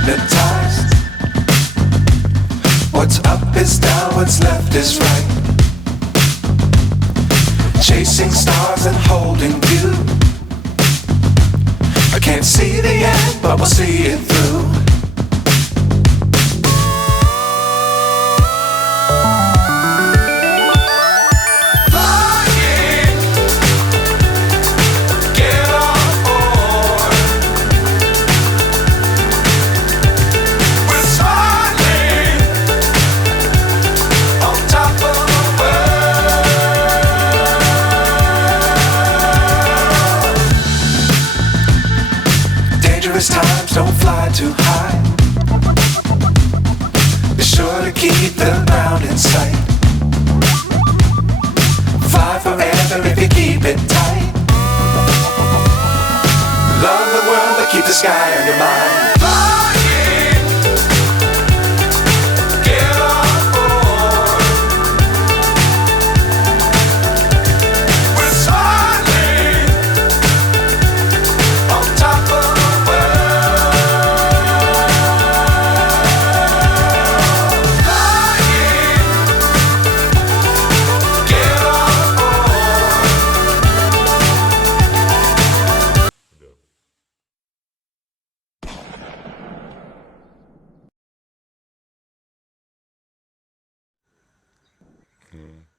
hypnotized. What's up is down, what's left is right. Chasing stars and holding you. I can't see the end, but we'll see it through. Times don't fly too high. Be sure to keep the ground in sight. Fly forever if you keep it tight. Love the world but keep the sky on your mind. Hmm.